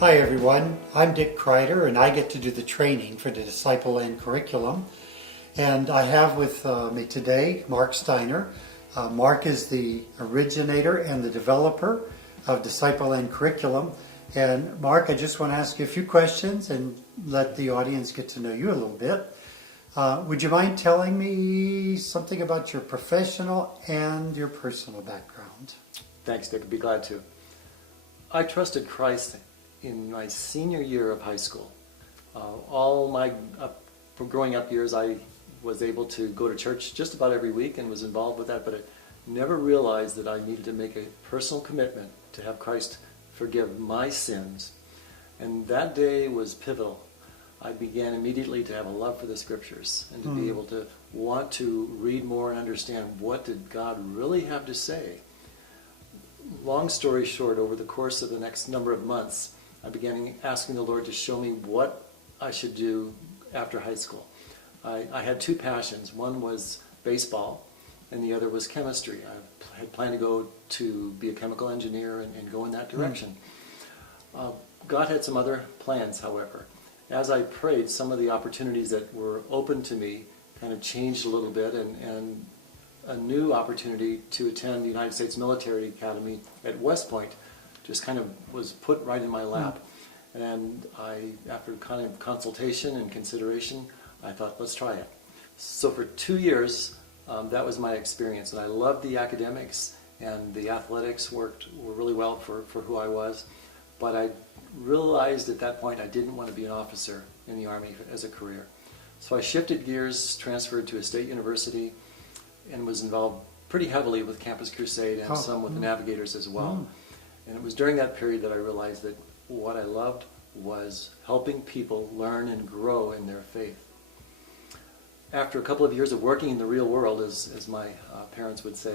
Hi everyone, I'm Dick Kreider and I get to do the training for the Disciple and Curriculum. And I have with me today Mark Steiner. Mark is the originator and the developer of Disciple and Curriculum. And Mark, I just want to ask you a few questions and let the audience get to know you a little bit. Would you mind telling me something about your professional and your personal background? Thanks, Dick. I'd be glad to. I trusted Christ in my senior year of high school. All my growing up years, I was able to go to church just about every week and was involved with that, but I never realized that I needed to make a personal commitment to have Christ forgive my sins. And that day was pivotal. I began immediately to have a love for the scriptures and to be able to want to read more and understand what did God really have to say. Long story short, over the course of the next number of months, I began asking the Lord to show me what I should do after high school. I had two passions. One was baseball, and the other was chemistry. I had planned to go to be a chemical engineer and go in that direction. God had some other plans, however. As I prayed, some of the opportunities that were open to me kind of changed a little bit, and a new opportunity to attend the United States Military Academy at West Point just kind of was put right in my lap. And after kind of consultation and consideration, I thought, let's try it. So for 2 years, that was my experience. And I loved the academics, and the athletics were really well for who I was. But I realized at that point I didn't want to be an officer in the Army as a career. So I shifted gears, transferred to a state university, and was involved pretty heavily with Campus Crusade and some with the Navigators as well. And it was during that period that I realized that what I loved was helping people learn and grow in their faith. After a couple of years of working in the real world, as my parents would say,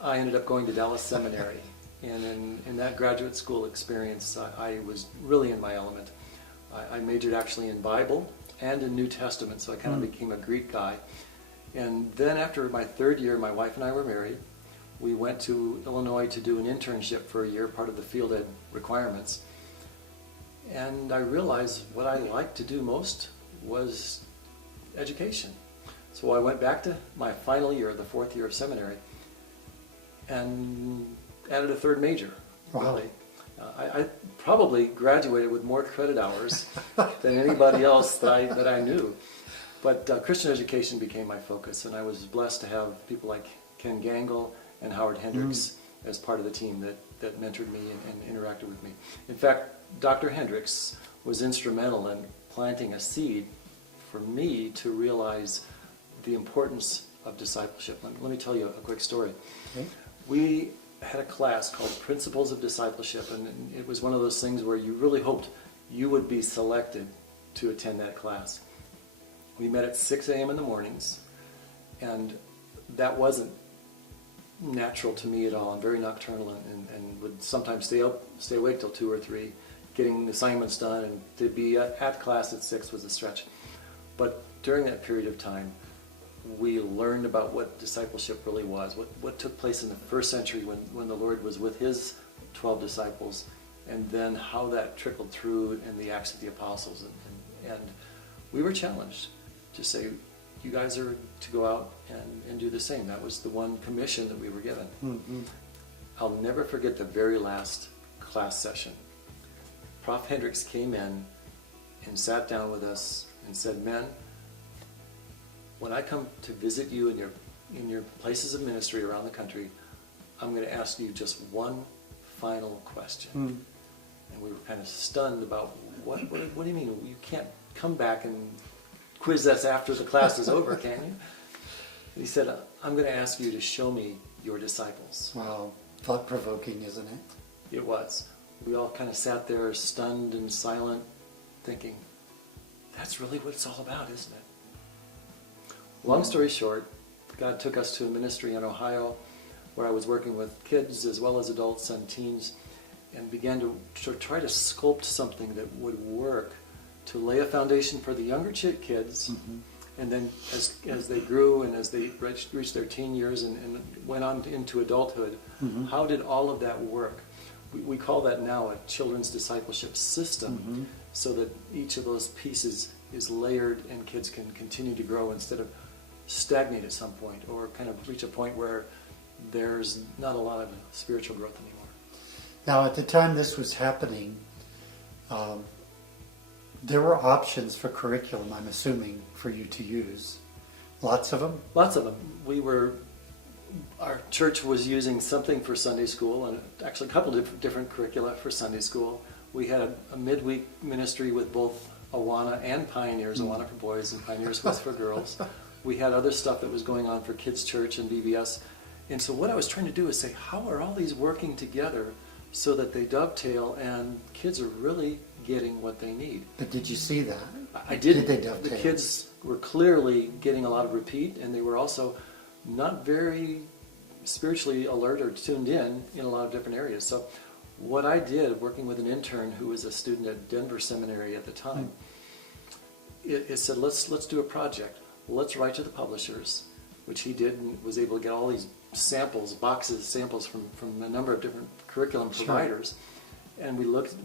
I ended up going to Dallas Seminary. And in that graduate school experience, I was really in my element. I majored actually in Bible and in New Testament, so I kind of became a Greek guy. And then after my third year, my wife and I were married. We went to Illinois to do an internship for a year, part of the field ed requirements. And I realized what I liked to do most was education. So I went back to my final year, the fourth year of seminary, and added a third major, really. I probably graduated with more credit hours than anybody else that I knew. But Christian education became my focus, and I was blessed to have people like Ken Gangle and Howard Hendricks as part of the team that mentored me and interacted with me. In fact, Dr. Hendricks was instrumental in planting a seed for me to realize the importance of discipleship. Let me tell you a quick story. Okay. We had a class called Principles of Discipleship, and it was one of those things where you really hoped you would be selected to attend that class. We met at 6 a.m. in the mornings, and that wasn't natural to me at all. I'm very nocturnal and would sometimes stay awake till 2 or 3, getting assignments done, and to be at class at 6 was a stretch. But during that period of time, we learned about what discipleship really was, what took place in the first century when the Lord was with his 12 disciples, and then how that trickled through in the Acts of the Apostles. And we were challenged to say, you guys are to go out and do the same. That was the one commission that we were given. I'll never forget the very last class session. Prof. Hendricks came in and sat down with us and said, men, when I come to visit you in your places of ministry around the country, I'm going to ask you just one final question. And we were kind of stunned about, what do you mean? You can't come back and quiz us after the class is over, can you? And he said, I'm going to ask you to show me your disciples. Wow, thought-provoking, isn't it? It was. We all kind of sat there stunned and silent, thinking, that's really what it's all about, isn't it? Long story short, God took us to a ministry in Ohio where I was working with kids as well as adults and teens, and began to try to sculpt something that would work to lay a foundation for the younger kids, and then as they grew and as they reached their teen years and went on into adulthood, how did all of that work? we call that now a children's discipleship system, Mm-hmm. so that each of those pieces is layered and kids can continue to grow instead of stagnate at some point or kind of reach a point where there's not a lot of spiritual growth anymore. Now, at the time this was happening, there were options for curriculum, I'm assuming, for you to use. Lots of them? Lots of them. Our church was using something for Sunday school, and actually a couple of different curricula for Sunday school. We had a midweek ministry with both Awana and Pioneers, Awana for boys and Pioneers was for girls. We had other stuff that was going on for kids' church and BBS. And so what I was trying to do is say, how are all these working together so that they dovetail and kids are really getting what they need? But did you see that? I did. Did they dovetail? The kids were clearly getting a lot of repeat, and they were also not very spiritually alert or tuned in a lot of different areas. So what I did, working with an intern who was a student at Denver Seminary at the time, it said, let's do a project. Let's write to the publishers, which he did, and was able to get all these samples from a number of different curriculum providers. And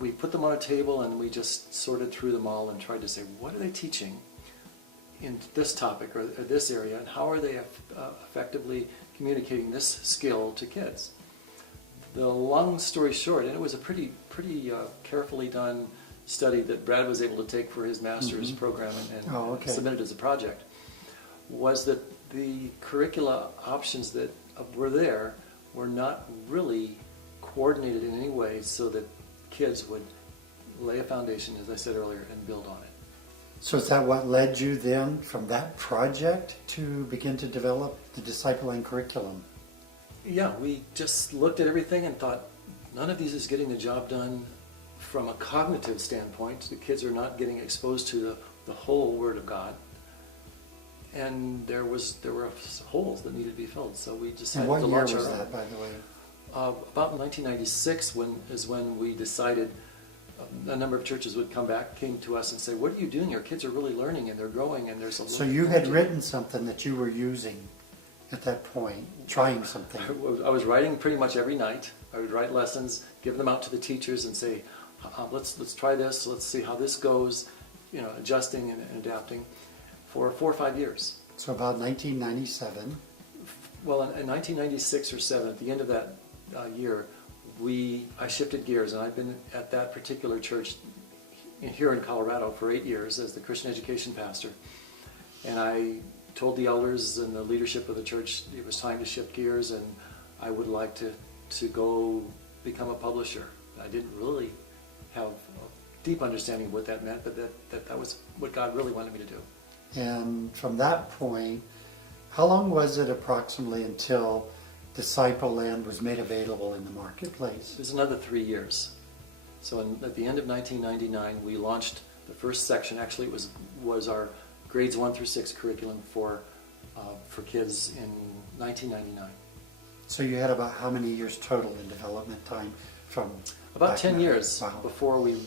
we put them on a table, and we just sorted through them all and tried to say, what are they teaching in this topic or this area, and how are they effectively communicating this skill to kids? The long story short, and it was a pretty carefully done study that Brad was able to take for his master's program and submitted as a project, was that the curricula options that were there were not really coordinated in any way so that kids would lay a foundation, as I said earlier, and build on it. So is that what led you then from that project to begin to develop the discipling curriculum? Yeah, we just looked at everything and thought, none of these is getting the job done from a cognitive standpoint. The kids are not getting exposed to the whole Word of God. And there were holes that needed to be filled, so we decided to launch our own. What year was that, by the way? About 1996 when we decided a number of churches came to us and say, what are you doing? Your kids are really learning and they're growing and there's a So you had written something that you were using at that point, trying something. I was writing pretty much every night. I would write lessons, give them out to the teachers and say, let's try this, let's see how this goes, adjusting and adapting for 4 or 5 years. So about 1997. Well, in 1996 or 7, at the end of that year, I shifted gears, and I've been at that particular church here in Colorado for 8 years as the Christian education pastor. And I told the elders and the leadership of the church it was time to shift gears, and I would like to go become a publisher. I didn't really have a deep understanding of what that meant, but that was what God really wanted me to do. And from that point, how long was it approximately until Disciple Land was made available in the marketplace? It was another 3 years. So at the end of 1999, we launched the first section. Actually, it was our grades 1 through 6 curriculum for kids in 1999. So you had about how many years total in development time from? About 10 years before we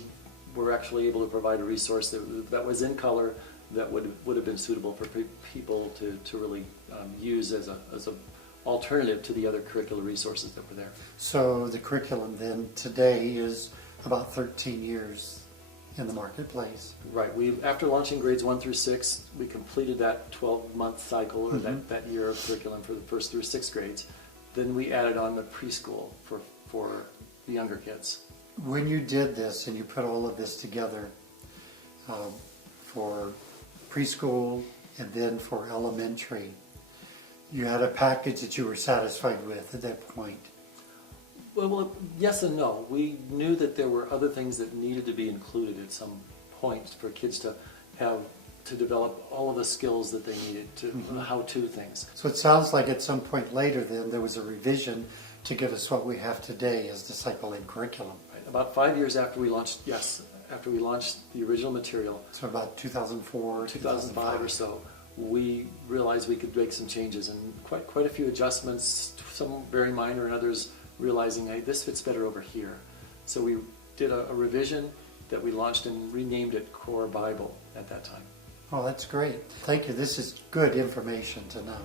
were actually able to provide a resource that was in color that would have been suitable for people to really use as a alternative to the other curricular resources that were there. So the curriculum then today is about 13 years in the marketplace. Right. After launching grades 1 through 6, we completed that 12-month cycle or that year of curriculum for the first through 6th grades. Then we added on the preschool for the younger kids. When you did this and you put all of this together for preschool and then for elementary, you had a package that you were satisfied with at that point. Well, yes and no. We knew that there were other things that needed to be included at some point for kids to develop all of the skills that they needed to how-to things. So it sounds like at some point later then there was a revision to give us what we have today as Disciple and Curriculum. Right. About 5 years after we launched, after we launched the original material. So about 2004, 2005 or so, we realized we could make some changes and quite a few adjustments, some very minor and others realizing, hey, this fits better over here. So we did a revision that we launched and renamed it Core Bible at that time. Oh, that's great. Thank you. This is good information to know.